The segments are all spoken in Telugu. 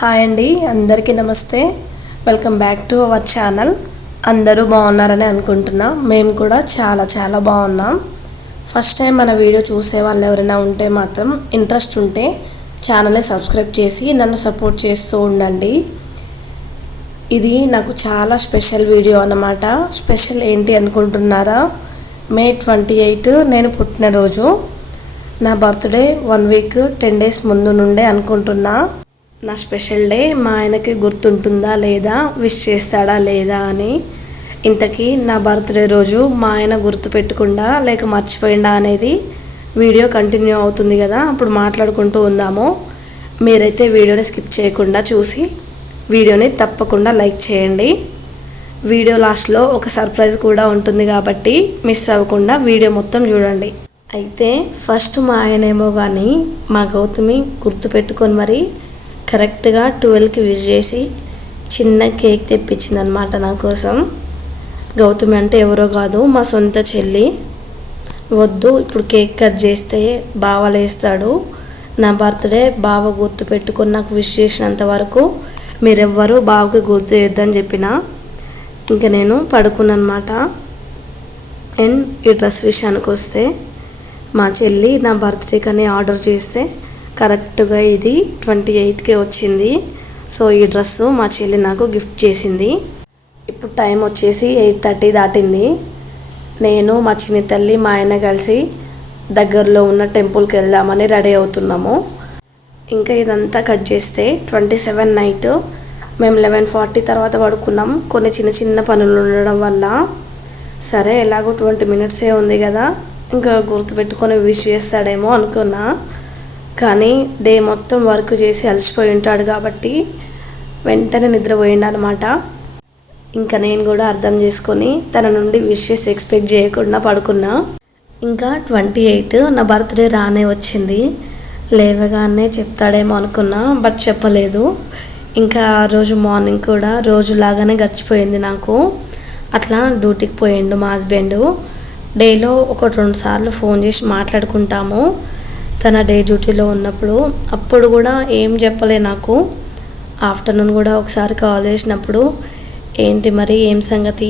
హాయ్ అండి, అందరికీ నమస్తే. Welcome back to our channel. అందరూ బాగున్నారని అనుకుంటున్నా. మేము కూడా చాలా చాలా బాగున్నాం. ఫస్ట్ టైం మన వీడియో చూసే వాళ్ళు ఎవరైనా ఉంటే మాత్రం ఇంట్రెస్ట్ ఉంటే ఛానల్ని సబ్స్క్రైబ్ చేసి నన్ను సపోర్ట్ చేస్తూ ఉండండి. ఇది నాకు చాలా స్పెషల్ వీడియో అన్నమాట. స్పెషల్ ఏంటి అనుకుంటున్నారా? మే 28 నేను పుట్టినరోజు. నా బర్త్డే 1 వీక్ 10 డేస్ ముందు నుండే అనుకుంటున్నా. నా స్పెషల్ డే మా ఆయనకి గుర్తుంటుందా లేదా, విష్ చేస్తాడా లేదా అని. ఇంతకీ నా బర్త్డే రోజు మా ఆయన గుర్తు పెట్టకుండా లేక మర్చిపోయిందా అనేది వీడియో కంటిన్యూ అవుతుంది కదా, అప్పుడు మాట్లాడుకుంటూ ఉందాము. మీరైతే వీడియోని స్కిప్ చేయకుండా చూసి వీడియోని తప్పకుండా లైక్ చేయండి. వీడియో లాస్ట్లో ఒక సర్ప్రైజ్ కూడా ఉంటుంది కాబట్టి మిస్ అవ్వకుండా వీడియో మొత్తం చూడండి. అయితే ఫస్ట్ మా ఆయనేమో కానీ మా గౌతమి గుర్తు పెట్టుకొని మరి కరెక్ట్గా 12కి విష్ చేసి చిన్న కేక్ తెప్పించింది అనమాట నా కోసం. గౌతమి అంటే ఎవరో కాదు, మా సొంత చెల్లి. వద్దు ఇప్పుడు కేక్ కట్ చేస్తే బావ లేస్తాడు, నా బర్త్డే బావ గుర్తు పెట్టుకొని నాకు విష్ చేసినంత వరకు మీరెవ్వరూ బావకి గుర్తు చేయొద్దని చెప్పిన. ఇంకా నేను పడుకున్నాను అనమాట. అండ్ ఈ డ్రెస్ విషయానికి వస్తే మా చెల్లి నా బర్త్డేకి అని ఆర్డర్ చేస్తే కరెక్ట్గా ఇది 28కే వచ్చింది. సో ఈ డ్రెస్సు మా చెల్లి నాకు గిఫ్ట్ చేసింది. ఇప్పుడు టైం వచ్చేసి 8:30 దాటింది. నేను మా చిన్ని తల్లి మా ఆయన కలిసి దగ్గరలో ఉన్న టెంపుల్కి వెళ్దామని రెడీ అవుతున్నాము. ఇంకా ఇదంతా కట్ చేస్తే 27 నైట్ మేము 11:40 తర్వాత పడుకున్నాం. కొన్ని చిన్న చిన్న పనులు ఉండడం వల్ల సరే ఎలాగో 20 మినిట్సే ఉంది కదా, ఇంకా గుర్తుపెట్టుకొని విష్ చేస్తాడేమో అనుకున్నా. కానీ డే మొత్తం వర్క్ చేసి అలసిపోయి ఉంటాడు కాబట్టి వెంటనే నిద్రపోయిండు అనమాట. ఇంకా నేను కూడా అర్థం చేసుకొని తన నుండి విషెస్ ఎక్స్పెక్ట్ చేయకుండా పడుకున్నా. ఇంకా 28 నా బర్త్డే రానే వచ్చింది. లేవగానే చెప్తాడేమో అనుకున్నా, బట్ చెప్పలేదు. ఇంకా ఆ రోజు మార్నింగ్ కూడా రోజులాగానే గడిచిపోయింది నాకు. అట్లా డ్యూటీకి పోయిండు మా హస్బెండ్. డేలో 1-2 సార్లు ఫోన్ చేసి మాట్లాడుకుంటాము తన డే డ్యూటీలో ఉన్నప్పుడు. అప్పుడు కూడా ఏం చెప్పలే నాకు. ఆఫ్టర్నూన్ కూడా ఒకసారి కాల్ చేసినప్పుడు ఏంటి మరి ఏం సంగతి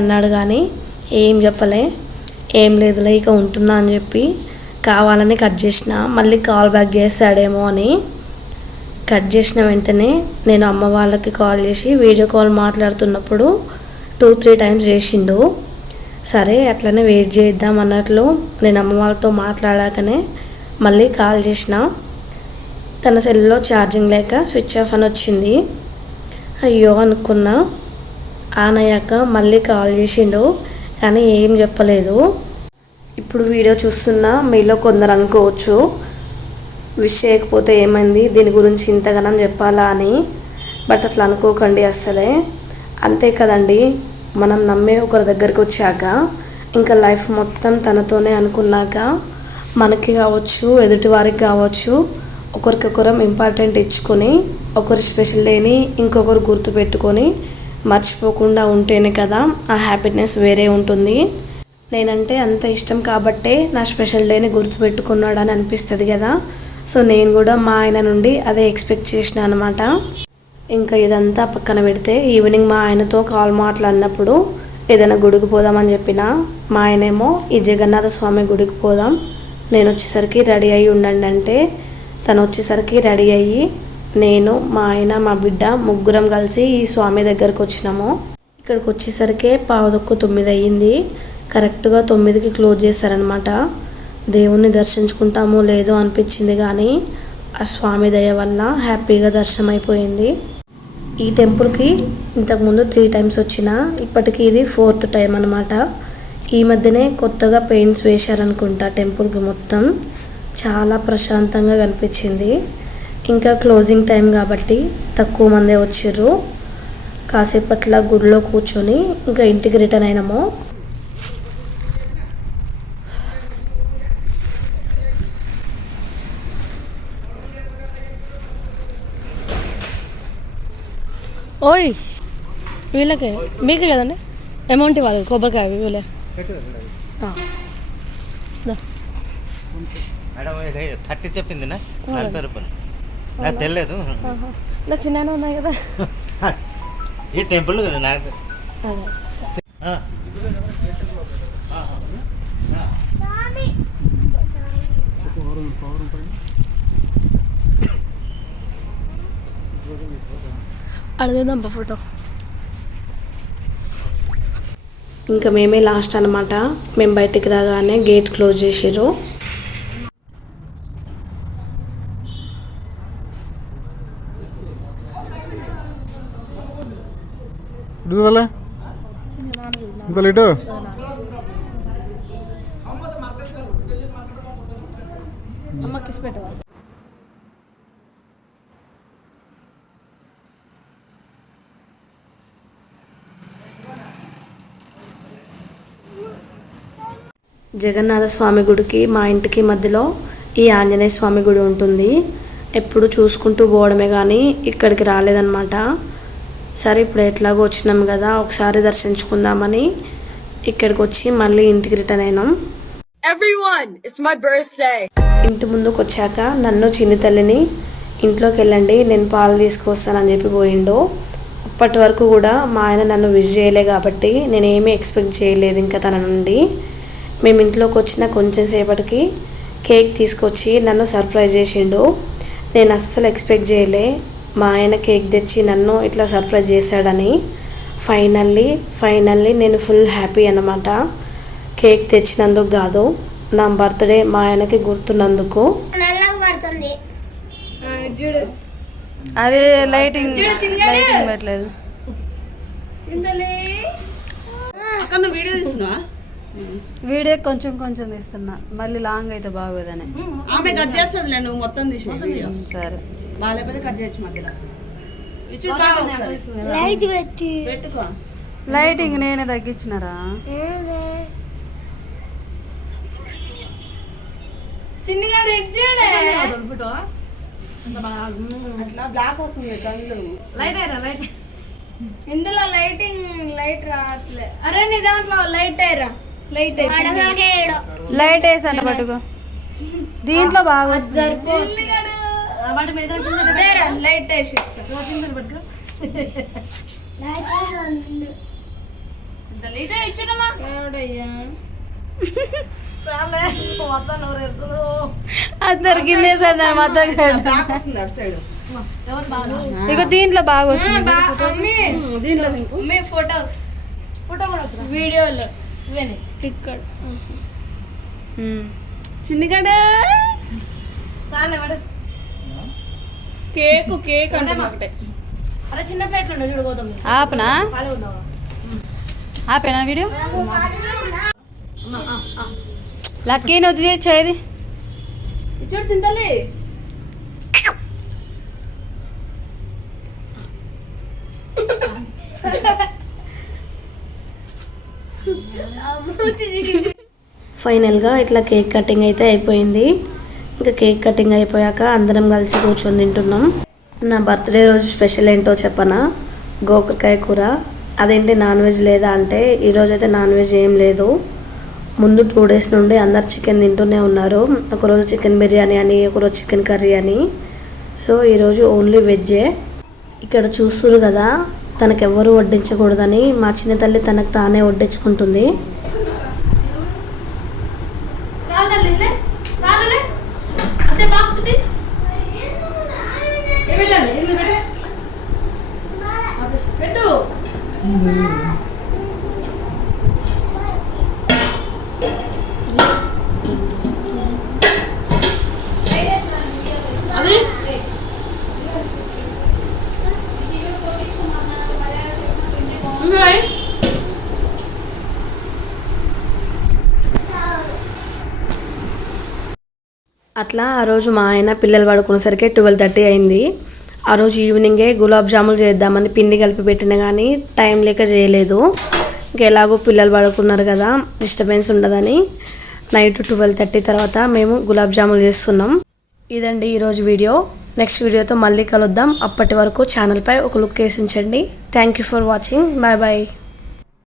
అన్నాడు, కానీ ఏం చెప్పలే. ఏం లేదులే ఇక ఉంటున్నా అని చెప్పి కావాలని కట్ చేసిన. మళ్ళీ కాల్ బ్యాక్ చేస్తాడేమో అని కట్ చేసిన వెంటనే నేను అమ్మ వాళ్ళకి కాల్ చేసి వీడియో కాల్ మాట్లాడుతున్నప్పుడు 2-3 టైమ్స్ చేసిండు. సరే అట్లనే వెయిట్ చేద్దాం అన్నట్లు నేను అమ్మ వాళ్ళతో మాట్లాడాకనే మళ్ళీ కాల్ చేసిన. తన సెల్లో ఛార్జింగ్ లేక స్విచ్ ఆఫ్ అని వచ్చింది. అయ్యో అనుకున్నా. ఆన్ అయ్యాక మళ్ళీ కాల్ చేసిండు, కానీ ఏం చెప్పలేదు. ఇప్పుడు వీడియో చూస్తున్నా మీలో కొందరు అనుకోవచ్చు, విష్ చేయకపోతే ఏమైంది, దీని గురించి ఇంతగానం చెప్పాలా అని. బట్ అట్లా అనుకోకండి అస్సలే. అంతే కదండి, మనం నమ్మే ఒకరి దగ్గరికి వచ్చాక ఇంకా లైఫ్ మొత్తం తనతోనే అనుకున్నాక మనకి కావచ్చు ఎదుటి వారికి కావచ్చు ఒకరికొకరం ఇంపార్టెంట్ ఇచ్చుకొని ఒకరి స్పెషల్ డేని ఇంకొకరు గుర్తుపెట్టుకొని మర్చిపోకుండా ఉంటేనే కదా ఆ హ్యాపీనెస్ వేరే ఉంటుంది. నేనంటే అంత ఇష్టం కాబట్టే నా స్పెషల్ డేని గుర్తుపెట్టుకున్నాడని అనిపిస్తుంది కదా. సో నేను కూడా మా ఆయన నుండి అదే ఎక్స్పెక్ట్ చేసిన అనమాట. ఇంకా ఇదంతా పక్కన పెడితే ఈవినింగ్ మా ఆయనతో కాల్ మాట్లాడినప్పుడు ఏదైనా గుడికి పోదామని చెప్పిన. మా ఆయనేమో ఈ జగన్నాథ స్వామి గుడికి పోదాం, నేను వచ్చేసరికి రెడీ అయ్యి ఉండండి అంటే తను వచ్చేసరికి రెడీ అయ్యి నేను మా ఆయన మా బిడ్డ ముగ్గురం కలిసి ఈ స్వామి దగ్గరకు వచ్చినాము. ఇక్కడికి వచ్చేసరికి 8:45 అయ్యింది. కరెక్ట్గా 9కి క్లోజ్ చేస్తారనమాట. దేవుణ్ణి దర్శించుకుంటామో లేదో అనిపించింది, కానీ ఆ స్వామి దయ వల్ల హ్యాపీగా దర్శనం అయిపోయింది. ఈ టెంపుల్కి ఇంతకుముందు 3 టైమ్స్ వచ్చిన, ఇప్పటికీ ఇది 4th టైం అనమాట. ఈ మధ్యనే కొత్తగా పెయింట్స్ వేశారనుకుంటా టెంపుల్కి మొత్తం. చాలా ప్రశాంతంగా కనిపించింది. ఇంకా క్లోజింగ్ టైం కాబట్టి తక్కువ మందే వచ్చిర్రు. కాసేపట్ల గుడిలో కూర్చొని ఇంకా ఇంటికి రిటర్న్ అయినాము. ఓయ్ వీళ్ళకే మీకే కదండి అమౌంట్ ఇవ్వాలి, కొబ్బరికాయ వీళ్ళే. మేడం 30 చెప్పింది, 40 రూపాయలు నాకు తెలియదు. నా చిన్న ఉన్నాయి కదా ఈ టెంపుల్ కదా నాకు అడుగుదాం ఫోటో. ఇంకా మేమే లాస్ట్ అనమాట. మేము బయటికి రాగానే గేట్ క్లోజ్ చేసిర్రు. జగన్నాథ స్వామి గుడికి మా ఇంటికి మధ్యలో ఈ ఆంజనేయ స్వామి గుడి ఉంటుంది. ఎప్పుడు చూసుకుంటూ పోవడమే కానీ ఇక్కడికి రాలేదన్నమాట. సరే ఇప్పుడు ఎట్లాగో వచ్చినాం కదా ఒకసారి దర్శించుకుందామని ఇక్కడికి వచ్చి మళ్ళీ ఇంటికి రిటర్న్ అయినాం. ఇంటి ముందుకు వచ్చాక నన్ను చిన్ని తల్లిని ఇంట్లోకి వెళ్ళండి నేను పాలు తీసుకొస్తానని చెప్పి పోయిండు. అప్పటి వరకు కూడా మా ఆయన నన్ను విష్ చేయలే కాబట్టి నేనేమీ ఎక్స్పెక్ట్ చేయలేదు ఇంకా తన నుండి. మేము ఇంట్లోకి వచ్చిన కొంచెం సేపటికి కేక్ తీసుకొచ్చి నన్ను సర్ప్రైజ్ చేసిండు. నేను అస్సలు ఎక్స్పెక్ట్ చేయలే మా ఆయన కేక్ తెచ్చి నన్ను ఇట్లా సర్ప్రైజ్ చేశాడని. ఫైనల్లీ నేను ఫుల్ హ్యాపీ అన్నమాట. కేక్ తెచ్చినందుకు కాదు, నా బర్త్డే మా ఆయనకి గుర్తున్నందుకు. అదే లైటింగ్ పెట్టలేదు. వీడియో కొంచెం కొంచెం తీస్తున్నా, మళ్ళీ లాంగ్ అయితే బాగోదని. ఆమె కట్ చేస్తుంది నువ్వు మొత్తం తీసే. సరే బాగాలేకపోతే కట్ చేయొచ్చు మధ్యలో. లైటింగ్ నేనే తగ్గించినారా? అట్లా బ్లాక్ వస్తుంది కళ్ళు. ఇందులో లైట్ రావట్లే. అరే నీ దాంట్లో లైట్ అయ్యరా, లైట్ వేసంట పట్టుకో. దీంట్లో బాగా లైట్ వేసి అందరు కిందేసా మొత్తం. ఇక దీంట్లో బాగా వస్తుంది. ఫోటోస్ వీడియోలో ఇక్కడ చిన్నగడ కేక్ అంటే ఒకటే. అరే చిన్న ప్లేట్లు చూడబోతాం. ఆపేనా వీడియో? లక్కీని వద్దు చేయది చూడు చింతలే. ఫైనల్గా ఇట్లా కేక్ కటింగ్ అయితే అయిపోయింది. ఇంకా కేక్ కటింగ్ అయిపోయాక అందరం కలిసి కూర్చొని తింటున్నాం. నా బర్త్డే రోజు స్పెషల్ ఏంటో చెప్పనా, గోకరకాయ కూర. అదేంటి నాన్ వెజ్ లేదా అంటే ఈరోజు అయితే నాన్ వెజ్ ఏం లేదు. ముందు 2 days నుండి అందరు చికెన్ తింటూనే ఉన్నారు. ఒకరోజు చికెన్ బిర్యానీ అని, ఒకరోజు చికెన్ కర్రీ అని. సో ఈరోజు ఓన్లీ వెజ్జే. ఇక్కడ చూస్తురు కదా, తనకెవ్వరూ వడ్డించకూడదని మా చిన్న తల్లి తనకు తానే వడ్డించుకుంటుంది. అట్లా ఆ రోజు మా ఆయన పిల్లలు పడుకునేసరికి 12:30 అయింది. ఆ రోజు ఈవినింగే గులాబ్ జాములు చేద్దామని పిండి కలిపి పెట్టినా కానీ టైం లేక చేయలేదు. ఇంకా ఎలాగో పిల్లలు పడుకున్నారు కదా, డిస్టర్బెన్స్ ఉండదని నైట్ 12:30 తర్వాత మేము గులాబ్ జాములు చేస్తున్నాం. ఇదండి ఈరోజు వీడియో. నెక్స్ట్ వీడియోతో మళ్ళీ కలుద్దాం. అప్పటి వరకు ఛానల్పై ఒక లుక్ వేసి ఉంచండి. Thank you for watching. Bye bye.